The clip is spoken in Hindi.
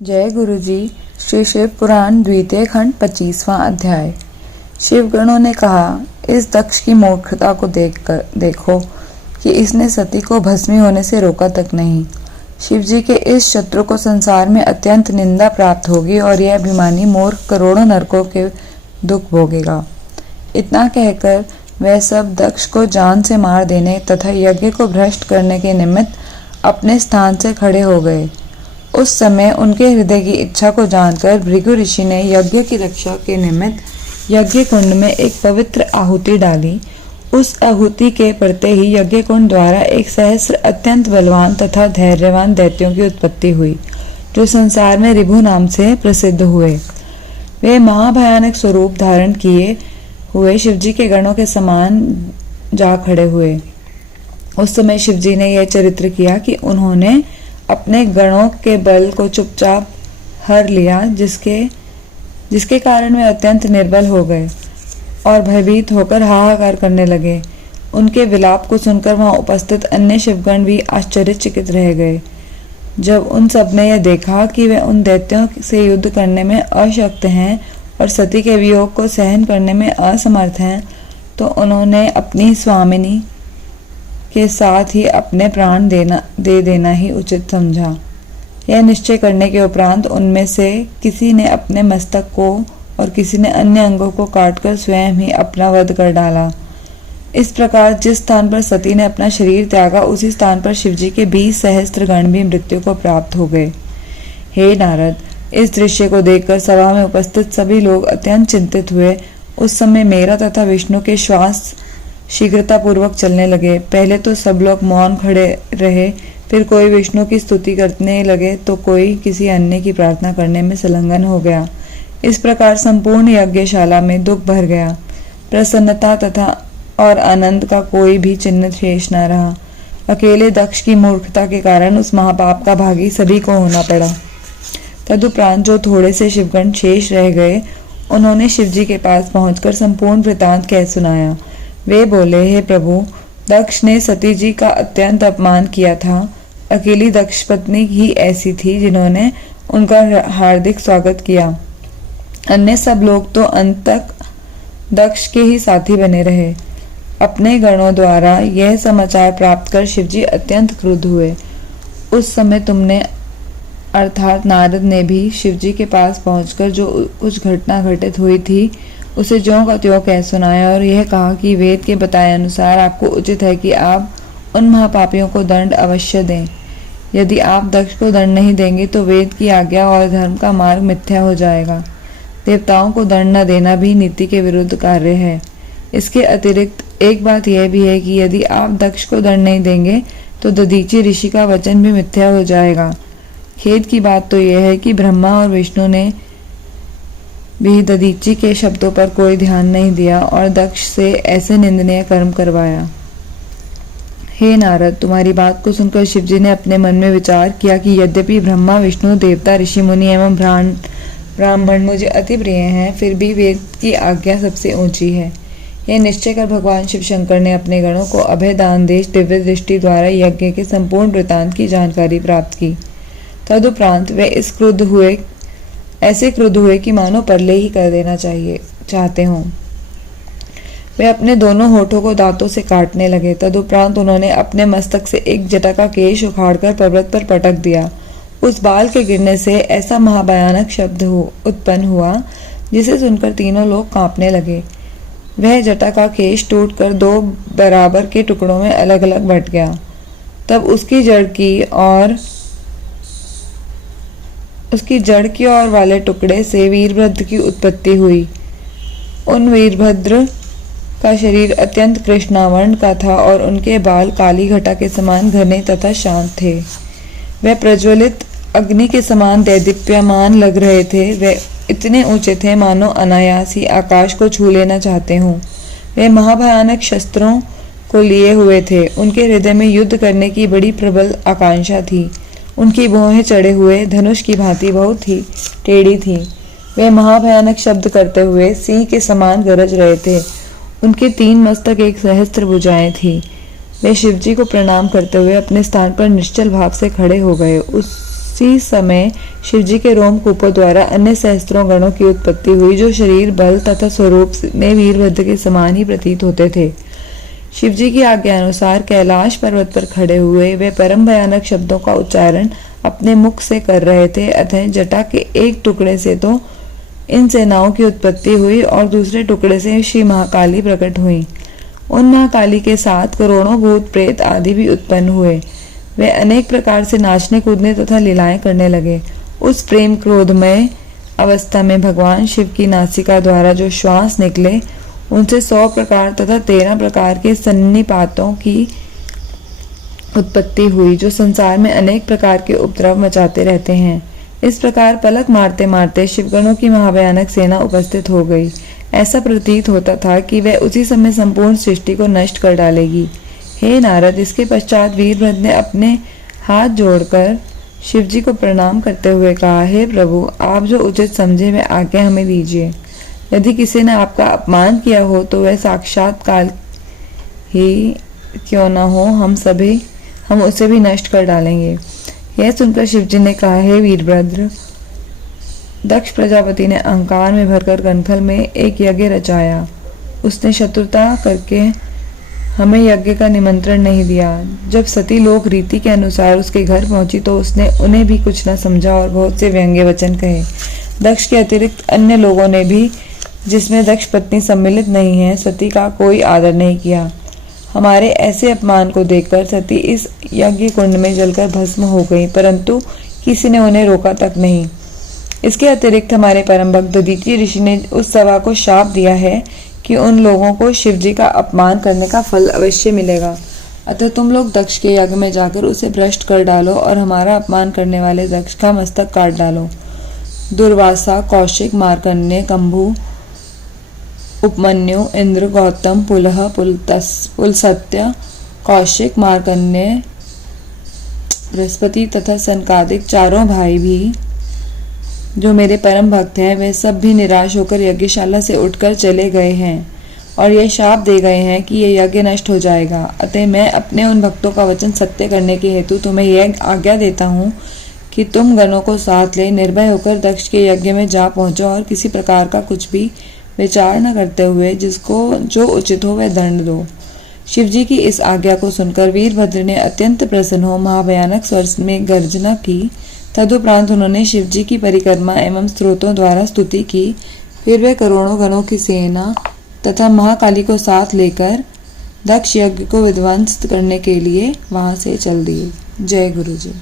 जय गुरु जी। श्री शिव पुराण द्वितीय खंड 25वां अध्याय। शिवगणों ने कहा, इस दक्ष की मूर्खता को देखो कि इसने सती को भस्मी होने से रोका तक नहीं। शिव जी के इस शत्रु को संसार में अत्यंत निंदा प्राप्त होगी और यह अभिमानी मूर्ख करोड़ों नरकों के दुख भोगेगा। इतना कहकर वह सब दक्ष को जान से मार देने तथा यज्ञ को भ्रष्ट करने के निमित्त अपने स्थान से खड़े हो गए। उस समय उनके हृदय की इच्छा को जानकर भृगु ऋषि ने यज्ञ की रक्षा के निमित्त यज्ञ कुंड में एक पवित्र आहुति डाली। उस आहुति के पड़ते ही यज्ञ कुंड द्वारा एक सहस्र अत्यंत बलवान तथा धैर्यवान दैत्यों की उत्पत्ति हुई, जो संसार में ऋभु नाम से प्रसिद्ध हुए। वे महाभयानक स्वरूप धारण किए हुए शिवजी के गणों के समान जा खड़े हुए। उस समय शिवजी ने यह चरित्र किया कि उन्होंने अपने गणों के बल को चुपचाप हर लिया, जिसके कारण वे अत्यंत निर्बल हो गए और भयभीत होकर हाहाकार करने लगे। उनके विलाप को सुनकर वहां उपस्थित अन्य शिवगण भी आश्चर्यचकित रह गए। जब उन सब ने यह देखा कि वे उन दैत्यों से युद्ध करने में अशक्त हैं और सती के वियोग को सहन करने में असमर्थ हैं, तो उन्होंने अपनी स्वामिनी के साथ ही अपने प्राण दे देना ही उचित समझा। यह निश्चय करने के उपरांत उनमें से किसी ने अपने मस्तक को और किसी ने अन्य अंगों को काटकर स्वयं ही अपना वध कर डाला। इस प्रकार जिस स्थान पर सती ने अपना शरीर त्यागा, उसी स्थान पर शिवजी के 20 सहस्त्र गण भी मृत्यु को प्राप्त हो गए। हे नारद, इस दृश्य को देखकर सभा में उपस्थित सभी लोग अत्यंत चिंतित हुए। उस समय मेरा तथा विष्णु के श्वास शीघ्रता पूर्वक चलने लगे। पहले तो सब लोग मौन खड़े रहे, फिर कोई विष्णु की स्तुति करने लगे तो कोई किसी अन्य की प्रार्थना करने में संलग्न हो गया। इस प्रकार संपूर्ण यज्ञशाला में दुख भर गया। प्रसन्नता तथा और आनंद का कोई भी चिन्ह शेष न रहा। अकेले दक्ष की मूर्खता के कारण उस महापाप का भागी सभी को होना पड़ा। तदुपरांत जो थोड़े से शिवगण शेष रह गए, उन्होंने शिवजी के पास पहुंचकर संपूर्ण वृतांत कह सुनाया। वे बोले, हे प्रभु, दक्ष ने सती जी का अत्यंत अपमान किया था। अकेली दक्ष पत्नी ही ऐसी थी जिन्होंने उनका हार्दिक स्वागत किया। अन्य सब लोग तो अंत तक दक्ष के ही साथी बने रहे। अपने गणों द्वारा यह समाचार प्राप्त कर शिवजी अत्यंत क्रुद्ध हुए। उस समय तुमने अर्थात नारद ने भी शिवजी के पास पहुंचकर जो कुछ घटना घटित हुई थी उसे ज्यों का त्यों कह सुनाया और यह कहा कि वेद के बताए अनुसार आपको उचित है कि आप उन महापापियों को दंड अवश्य दें। यदि आप दक्ष को दंड नहीं देंगे तो वेद की आज्ञा और धर्म का मार्ग मिथ्या हो जाएगा। देवताओं को दंड न देना भी नीति के विरुद्ध कार्य है। इसके अतिरिक्त एक बात यह भी है कि यदि आप दक्ष को दंड नहीं देंगे तो दधीचि ऋषि का वचन भी मिथ्या हो जाएगा। खेद की बात तो यह है कि ब्रह्मा और विष्णु ने भी दधीचि के शब्दों पर कोई ध्यान नहीं दिया और दक्ष से ऐसे निंदनीय कर्म करवाया। हे नारद, तुम्हारी बात को सुनकर शिवजी ने अपने मन में विचार किया कि यद्यपि ब्रह्मा, विष्णु, देवता, ऋषि मुनि एवं ब्राह्मण मुझे अति प्रिय हैं, फिर भी वेद की आज्ञा सबसे ऊंची है। यह निश्चय कर भगवान शिव शंकर ने अपने गणों को अभय दान देश दिव्य दृष्टि द्वारा यज्ञ के संपूर्ण वृतांत की जानकारी प्राप्त की। तदुपरांत वे ऐसे क्रुद्ध हुए कि मानो परले ही कर देना चाहते हों। वे अपने दोनों होठों को दांतों से काटने लगे। तदुपरांत उन्होंने अपने मस्तक से एक जटा का केश उखाड़कर पर्वत पर पटक दिया। उस बाल के गिरने से ऐसा महाभयानक शब्द उत्पन्न हुआ जिसे सुनकर तीनों लोग कांपने लगे। वह जटा का केश टूटकर 2 बराबर के टुकड़ों में अलग अलग बट गया। तब उसकी जड़ की ओर वाले टुकड़े से वीरभद्र की उत्पत्ति हुई। उन वीरभद्र का शरीर अत्यंत कृष्णावर्ण का था और उनके बाल काली घटा के समान घने तथा शांत थे। वे प्रज्वलित अग्नि के समान दैदीप्यमान लग रहे थे। वे इतने ऊंचे थे मानो अनायास ही आकाश को छू लेना चाहते हों। वे महाभयानक शस्त्रों को लिए हुए थे। उनके हृदय में युद्ध करने की बड़ी प्रबल आकांक्षा थी। उनकी भौहें चढ़े हुए धनुष की भांति बहुत ही टेढ़ी थी। वे महाभयानक शब्द करते हुए सिंह के समान गरज रहे थे। उनके 3 मस्तक, 1 सहस्त्र भुजाएं थी। वे शिवजी को प्रणाम करते हुए अपने स्थान पर निश्चल भाव से खड़े हो गए। उस उसी समय शिवजी के रोमकूपों द्वारा अन्य सहस्त्रों गणों की उत्पत्ति हुई, जो शरीर, बल तथा स्वरूप में वीरभद्र के समान ही प्रतीत होते थे। शिवजी की आज्ञा अनुसार कैलाश पर्वत पर खड़े हुए वे परम भयानक शब्दों का उच्चारण अपने मुख से कर रहे थे। अतः जटा के एक टुकड़े से तो इन सेनाओं की उत्पत्ति हुई और दूसरे टुकड़े से श्री महाकाली प्रकट हुई। उन महाकाली के साथ करोड़ों भूत प्रेत आदि भी उत्पन्न हुए। वे अनेक प्रकार से नाचने कूदने तथा लीलाएं करने लगे। उस प्रेम क्रोधमय अवस्था में भगवान शिव की नासिका द्वारा जो श्वास निकले, उनसे 100 प्रकार तथा 13 प्रकार के सन्निपातों की उत्पत्ति हुई, जो संसार में अनेक प्रकार के उपद्रव मचाते रहते हैं। इस प्रकार पलक मारते मारते शिवगणों की महाभयानक सेना उपस्थित हो गई। ऐसा प्रतीत होता था कि वह उसी समय संपूर्ण सृष्टि को नष्ट कर डालेगी। हे नारद, इसके पश्चात वीरभद्र ने अपने हाथ जोड़कर शिवजी को प्रणाम करते हुए कहा, हे प्रभु, आप जो उचित समझे वह आज्ञा हमें दीजिए। यदि किसी ने आपका अपमान किया हो तो वह साक्षात काल ही क्यों न हो, हम उसे भी नष्ट कर डालेंगे। यह सुनकर शिवजी ने कहा, हे वीरभद्र, दक्ष प्रजापति ने अहंकार में भरकर कनखल में एक यज्ञ रचाया। उसने शत्रुता करके हमें यज्ञ का निमंत्रण नहीं दिया। जब सती लोक रीति के अनुसार उसके घर पहुंची तो उसने उन्हें भी कुछ न समझा और बहुत से व्यंग्य वचन कहे। दक्ष के अतिरिक्त अन्य लोगों ने भी, जिसमें दक्ष पत्नी सम्मिलित नहीं है, सती का कोई आदर नहीं किया। हमारे ऐसे अपमान को देखकर सती इस यज्ञ कुंड में जलकर भस्म हो गई, परंतु किसी ने उन्हें रोका तक नहीं। इसके अतिरिक्त हमारे परम भक्त दधीचि ऋषि ने उस सभा को शाप दिया है कि उन लोगों को शिवजी का अपमान करने का फल अवश्य मिलेगा। अतः तुम लोग दक्ष के यज्ञ में जाकर उसे भ्रष्ट कर डालो और हमारा अपमान करने वाले दक्ष का मस्तक काट डालो। दुर्वासा, कौशिक, मार्कण्डेय, कंभु, उपमन्यु, इंद्र, गौतम, पुलह, पुलस्त्य, कौशिक, मार्कण्डेय, बृहस्पति तथा सनकादिक चारों भाई भी जो मेरे परम भक्त हैं, वे सब भी निराश होकर यज्ञशाला से उठकर चले गए हैं और ये शाप दे गए हैं कि ये यज्ञ नष्ट हो जाएगा। अतः मैं अपने उन भक्तों का वचन सत्य करने के हेतु तुम्हें यह आज्ञा देता हूँ कि तुम गणों को साथ ले निर्भय होकर दक्ष के यज्ञ में जा पहुंचो और किसी प्रकार का कुछ भी विचार न करते हुए जिसको जो उचित हो वह दंड दो। शिवजी की इस आज्ञा को सुनकर वीरभद्र ने अत्यंत प्रसन्न हो महाभयानक स्वर में गर्जना की। तदुपरांत उन्होंने शिवजी की परिक्रमा एवं स्त्रोतों द्वारा स्तुति की। फिर वे करोड़ों गणों की सेना तथा महाकाली को साथ लेकर दक्ष यज्ञ को विध्वंस करने के लिए वहां से चल दिए। जय गुरु जी।